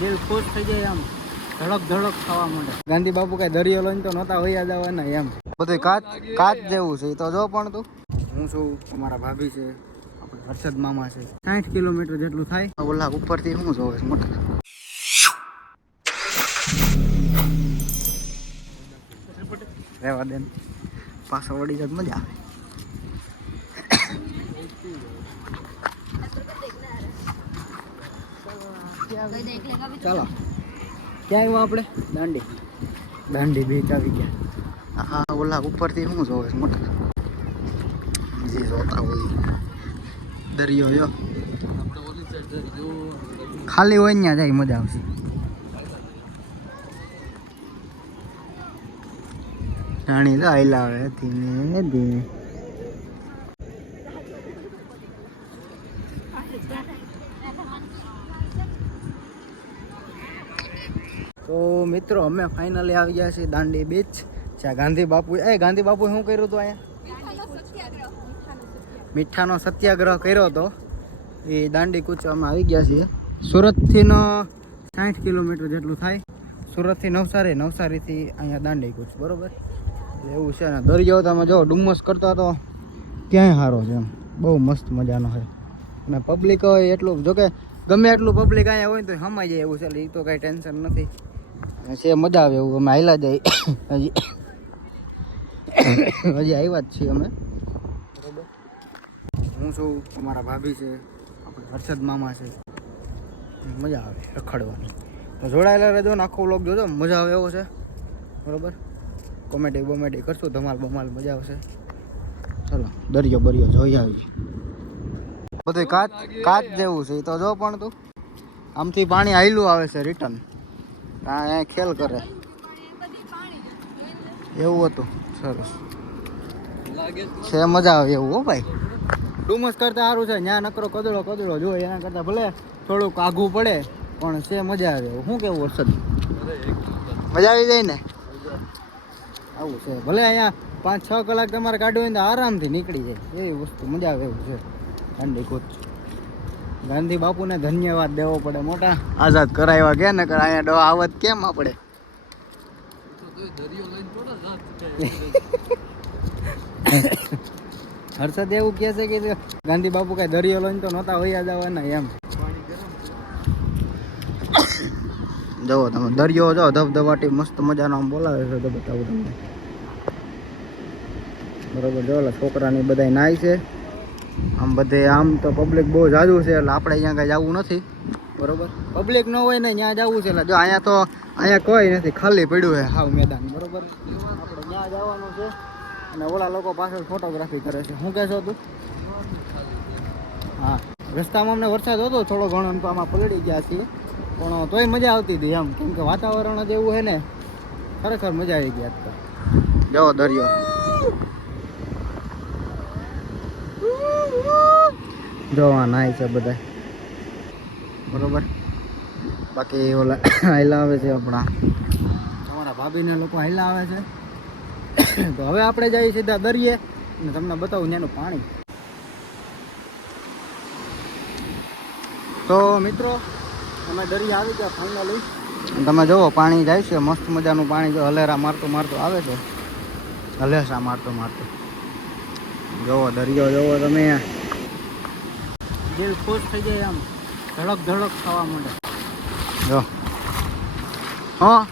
દિલ ખુશ થઈ જાય આમ ધડક ધડક થવા માંડે. ગાંધી બાપુ કઈ દરિયો લઈને તો નહોતા વૈયા જવાના એમ. બધું કાચ કાચ જેવું છે. તો જો પણ તું. હું છું, અમારા ભાભી છે, આપણે હર્ષદ મામા છે. સાઠ કિલોમીટર જેટલું થાય. ઓલા ઉપરથી હું જોવે મોટા. રહેવા દે. પાછો વળી જાય તો મજા આવે. ચાલો. ક્યાં આવ્યા આપણે? દાંડી. દાંડી બીચ આવી ગયા. હા ઓલા ઉપરથી શું જોવે મોટા. જે જોતા હોય. દરિયો યો. ખાલી હોય ત્યાં જાય મજા આવશે. રાણી તો આયલા આવે ધીમે ધીમે તો મિત્રો, અમે ફાઇનલી આવી ગયા છીએ દાંડી બીચ જ્યાં ગાંધી બાપુ એ ગાંધી બાપુ શું કર્યું હતું અહીંયા? મીઠાનો સત્યાગ્રહ કર્યો હતો. એ દાંડી અમે આવી ગયા છીએ. સુરતથી નો સાઠ કિલોમીટર જેટલું થાય. સુરતથી નવસારી, નવસારીથી અહીંયા દાંડી કૂચ, બરોબર? એવું છે ને દરિયો તમે જો ડુમ્મસ કરતા તો ક્યાંય સારો છે એમ. બહુ મસ્ત મજાનો છે. અને પબ્લિક હોય એટલું, જોકે ગમે એટલું પબ્લિક અહીંયા હોય ને તો સમાઈ જાય એવું છે એ તો કાંઈ ટેન્શન નથી. છે મજા આવે એવું. અમે હાલ્યા જાય. હજી હજી આવ્યા જ છીએ અમે. બરોબર. હું છું અમારા ભાભી છે આપણે હર્ષદ મામા છે. મજા આવે રખડવાની. જોડાયેલા રહેજો ને આખો વ્લોગ જોજો મજા આવે એવો છે. બરોબર? કોમેડી બોમેડી કરશું ધમાલ બમાલ મજા આવશે. ચલો દરિયો બરિયો જોઈ આવી. બધું કાચ કાચ જેવું છે તો જો પણ તું. આમથી પાણી આયલું આવે છે રિટર્ન અહીંયા ખેલ કરે. એવું હતું. સરસ. છે મજા આવે એવું, હો ભાઈ. ડુમસ કરતા સારું છે. ત્યાં નકરો કદડો કદડો જોઈએ એના કરતાં ભલે થોડુંક આઘું પડે, પણ છે મજા આવે શું કેવું વરસાદ? મજા આવી જાય ને? આવું છે. ભલે અહીંયા પાંચ છ કલાક તમારે કાઢવું હોય તો આરામથી નીકળી જાય. એવી વસ્તુ, મજા આવે એવું છે. ઠંડી કૂચ ગાંધી બાપુને ધન્યવાદ દેવો પડે મોટા. આઝાદ કરાવ્યા કે ને કર અહીંયા ડો આવત કેમ આપણે હર્ષદ એવું કહે છે કે ગાંધી બાપુ કઈ દરિયો લઈને તો નહોતા વૈયા જવાના એમ. જવો તમે દરિયો જો ધબધબાટી મસ્ત મજાનો આમ બોલાવે છે તો બતાવું તમને. બરોબર જો છોકરાની બધા નાય છે. આમ બધે, આમ તો પબ્લિક બહુ જાજુ છે, એટલે આપણે અહીંયા કાંઈ જવું નથી. બરોબર? પબ્લિક ન હોય ને ત્યાં જવું છે, એટલે જો અહીંયા તો, અહીંયા કોઈ નથી, ખાલી પડ્યું છે હાવ મેદાન, બરોબર? આપણે ત્યાં જવાનું છે, અને ઓલા લોકો પાછળ ફોટોગ્રાફી કરે છે. શું કહેશો તું? હા, રસ્તામાં અમને વરસાદ હતો, થોડો ઘણો તો આમાં પલળી ગયા છીએ, પણ તોય મજા આવતી હતી એમ, કેમ કે વાતાવરણ જ એવું છે ને, ખરેખર મજા આવી ગઈ આજ તો. જવો દરિયો. જોવા નાય છે બધા. બરોબર? બાકી ઓલા હાઈલા આવે છે આપણા. તમારા ભાભીને લોકો હાઈલા આવે છે. તો હવે આપણે જઈએ સીધા દરિયે અને તમને બતાવું ત્યાંનું પાણી. તો મિત્રો, અમે દરિયા આવી ગયા ફાઇનલી તમે જુઓ, પાણી જાય છે. મસ્ત મજાનું પાણી જો હલેરા મારતું મારતું આવે છે. હલેસા મારતો મારતો. જોવો દરિયો જોવો તમે દિલ ખુશ થઈ જાય આમ. ધડક ધડક થવા માંડે. જો. હા.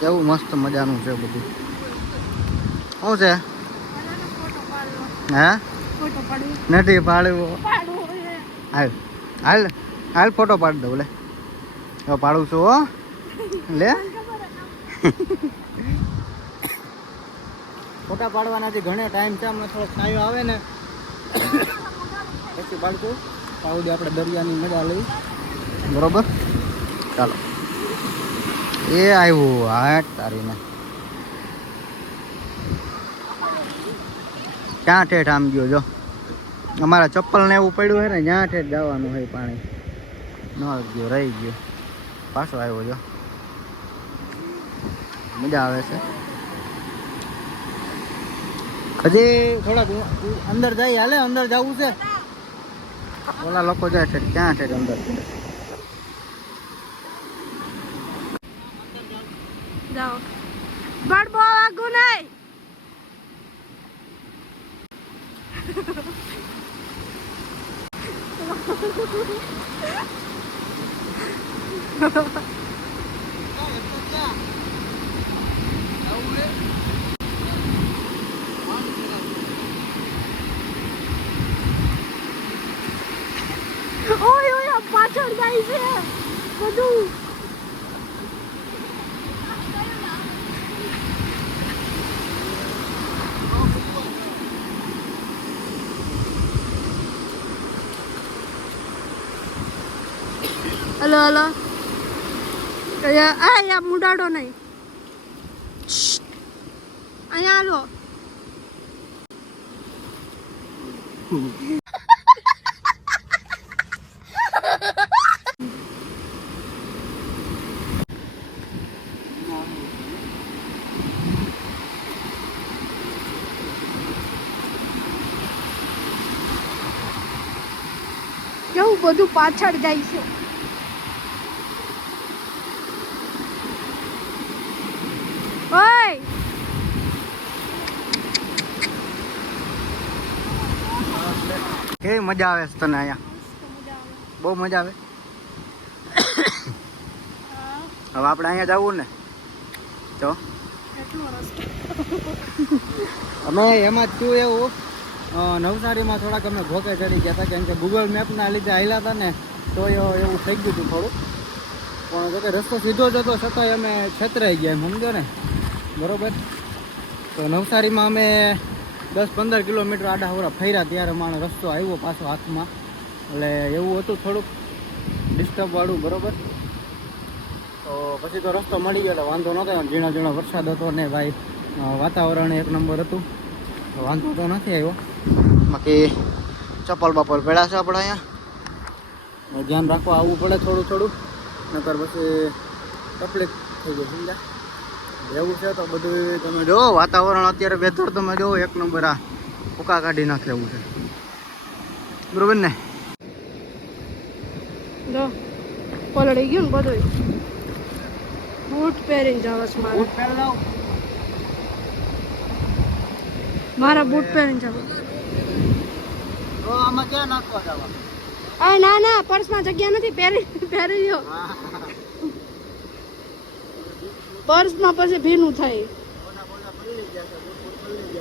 કેવું મસ્ત મજાનું છે બધું. શું છે? હે? નથી પાડવું હાલ. હાલ હાલ ફોટો પાડી દઉં લે. પાડું છું હો. લે. ફોટા પાડવાનાથી ઘણે ટાઈમ છે અમને થોડો છાયો આવે ને. પછી પાડતું પાવડી આપણે દરિયાની મજા લઈ. બરોબર? ચાલો. એ આવ્યું, હા તારીને ક્યાં ઠેઠ આમ ગયો, જો. અમારા ચપ્પલ ને એવું પડ્યું છે ને, જ્યાં ઠેઠ જવાનું હોય પાણી. ન ગયો, રહી ગયો. પાછો આવ્યો, જો. મજા આવે છે. હજી થોડાક અંદર જાય હાલે, અંદર જવું છે. ઓલા લોકો જાય છે, ક્યાં છે અંદર? આગું નહીં. ઓય ઓય આ પાછળ જાય છે બધું હલો હલો અહીંયા આ અહીંયા મુડાડો નહીં શ્શ્ટ. અહીંયા હાલો કેવું બધું પાછળ જાય છે. ઓય! કેવી મજા આવે છે તને અહીંયા? બહુ મજા આવે? હવે આપણે અહીંયા જવું ને? તો અમે એમાં જ થયું એવું. નવસારીમાં થોડાક અમે ભોકે ચડી ગયા હતા, કેમ કે ગૂગલ મેપના લીધે આવેલા હતા ને, તો એવું થઈ ગયું હતું થોડું પણ જો કે રસ્તો સીધો જ હતો, છતાંય અમે છતરાઈ ગયા એમ સમજો ને? બરોબર? તો નવસારીમાં અમે દસ પંદર કિલોમીટર આડા હવરા ફર્યા ત્યારે મારો રસ્તો આવ્યો પાછો હાથમાં. એટલે એવું હતું થોડુંક ડિસ્ટર્બવાળું બરાબર? તો પછી તો રસ્તો મળી ગયો, એટલે વાંધો નહોતો. ઝીણો ઝીણો વરસાદ હતો ને, ભાઈ વાતાવરણ એક નંબર હતું. વાંધો તો નથી આવ્યો. બાકી ચપ્પલ બપલ પડ્યા છે આપણે અહીંયા. ધ્યાન રાખવા આવવું પડે થોડું થોડું. નકર પછી તકલીફ થઈ જાય સમજ્યા? એવું છે તો બધું તમે જો વાતાવરણ અત્યારે વેધર તમે જો એક નંબર આ ફૂકા કાઢી નાખે એવું છે. બરોબર ને? જો પલળી ગયું ને બધું બૂટ પહેરીને જવા છે બૂટ મારા બૂટ પહેરીને જવા. તો આમાં ક્યાં નાખવા જવા આ ના ના પર્સમાં જગ્યા નથી પહેરી પહેરી લ્યો. પર્સમાં પછી ભીનું થાય. પલળી ગયા છે બૂટ બૂટ છે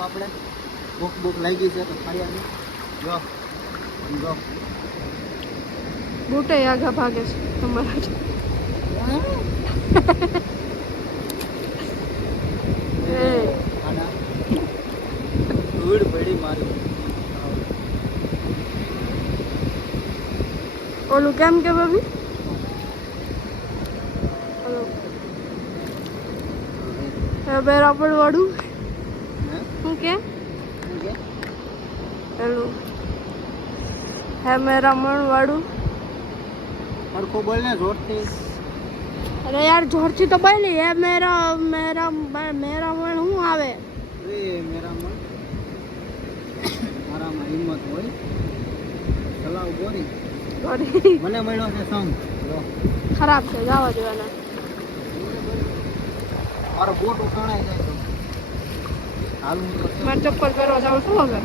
આપણે. તો ખાઈ જો જો. બૂટે આગા ભાગે છે તમારા એ આના ધૂળ પડી મારી ઓલું કેમ કે ભાભી? બે હે બરાબર વાળું? શું કે? હેલો હે મેરા રમણ વાળું. સરખું બોલ ને જોરથી. અરે યાર જોરથી તો બોલી. હે મેરા મેરા મેરા મણ શું આવે? એ મેરામાં મારામાં હિંમત હોય. ચલાવ ગોરી. Sorry. મને મળ્યો છે સંગ. ખરાબ છે જવા દેવાના. મારો બોટ ઉઠાણાય જાય તો. હાલ મારે ચપ્પલ પહેરવા જવું શું હવે?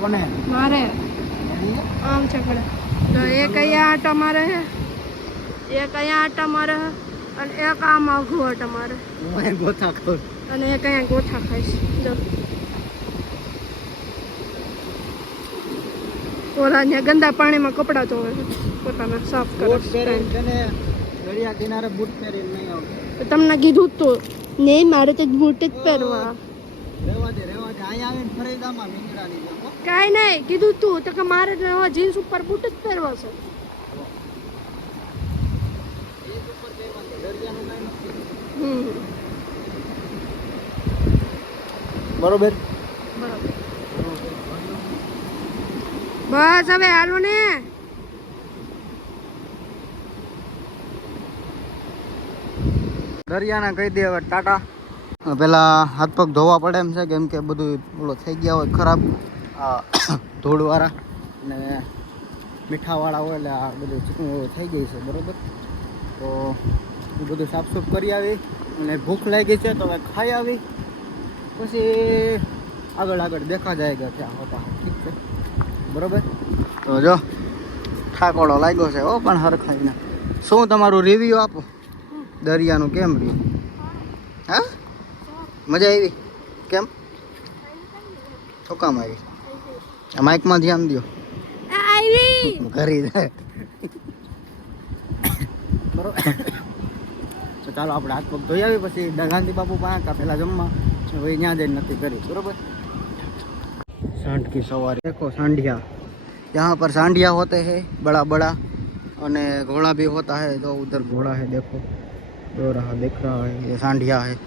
કોને? મારે. આમ છે તો એક અહીંયા આટા મારે છે એક અહીંયા આટા મારે છે અને એક આમ આઘું આટા મારે. ગોથા ખાઉં અને એક અહીંયા ગોથા ખાઈશ. જો. ઓલા ને ગંદા પાણીમાં કપડાં ધોવે છે. પોતાના સાફ કરે દરિયા કિનારે બૂટ પહેરીને નહીં આવતો. તો તમને કીધું તો નહીં મારે તો બૂટ જ પહેરવા. કાંઈ નહીં કીધું તું તો કે મારે જીન્સ ઉપર બૂટ જ પહેરવા છે. એક ઉપર પહેરવા દે, દરિયાનું કાંઈ નથી. હમ બરોબર બરાબર બસ હવે હાલો ને. દરિયાના કહી દે હવે, ટાટા. પેલા હાથ પગ ધોવા પડે એમ છે, કેમ કે બધું ઓલો થઈ ગયા હોય ખરાબ. ધૂળવાળા અને મીઠાવાળા હોય એટલે આ બધું ચીકણું થઈ ગઈ છે, બરોબર? તો એ બધું સાફસૂફ કરી આવી અને ભૂખ લાગી છે તો હવે ખાઈ આવી. પછી આગળ આગળ દેખા જાય ગયા ત્યાં હતા, ઠીક છે. બરોબર? તો જો, ઠાકોડો લાગ્યો છે ઓ પણ હરખાઈને. શું તમારું રિવ્યુ આપો? દરિયાનું કેમ રહ્યું? હા? મજા આવી? કેમ? શું કામ આવી? માઇકમાં ધ્યાન દો ઘરે જાય બરોબર? ચાલો આપણે હાથ પગ ધોઈ આવી પછી ગાંધી બાપુ પાસે પહેલાં જમવા. ત્યાં જઈને નક્કી કરી બરોબર? सांड की सवारी। देखो, सांडिया। यहाँ पर सांडिया होते हैं बड़ा बड़ा और घोड़ा भी होता है तो उधर घोड़ा है, देखो। दो रहा, दिख रहा है, ये सांडिया है।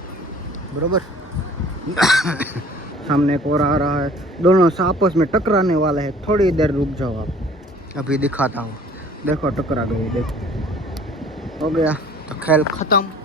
बरोबर? सामने और आ रहा है। दोनों आपस में टकराने वाले हैं। थोड़ी देर रुक जाओ आप। अभी दिखाता हूँ। देखो, टकरा गए देखो। हो गया। तो खेल खत्म।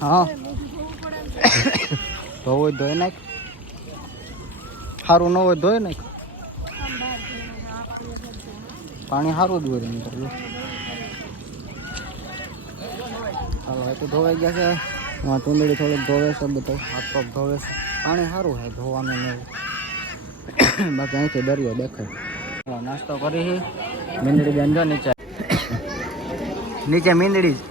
હા ધોવું હોય ધોઈ નાખ સારું ન હોય ધોઈ નાખ પાણી સારું જ હોય એની અંદર જો ચાલો એ તો ધોવાઈ ગયા છે એમાં ચૂંદડી થોડીક ધોવે છે બધો હાથ પગ ધોવે છે પાણી સારું છે ધોવાનું ને એવું બાકી અહીંથી દરિયો દેખાય ચાલો નાસ્તો કરી મીંદડી બેન જો નીચે નીચે મીંદડી જ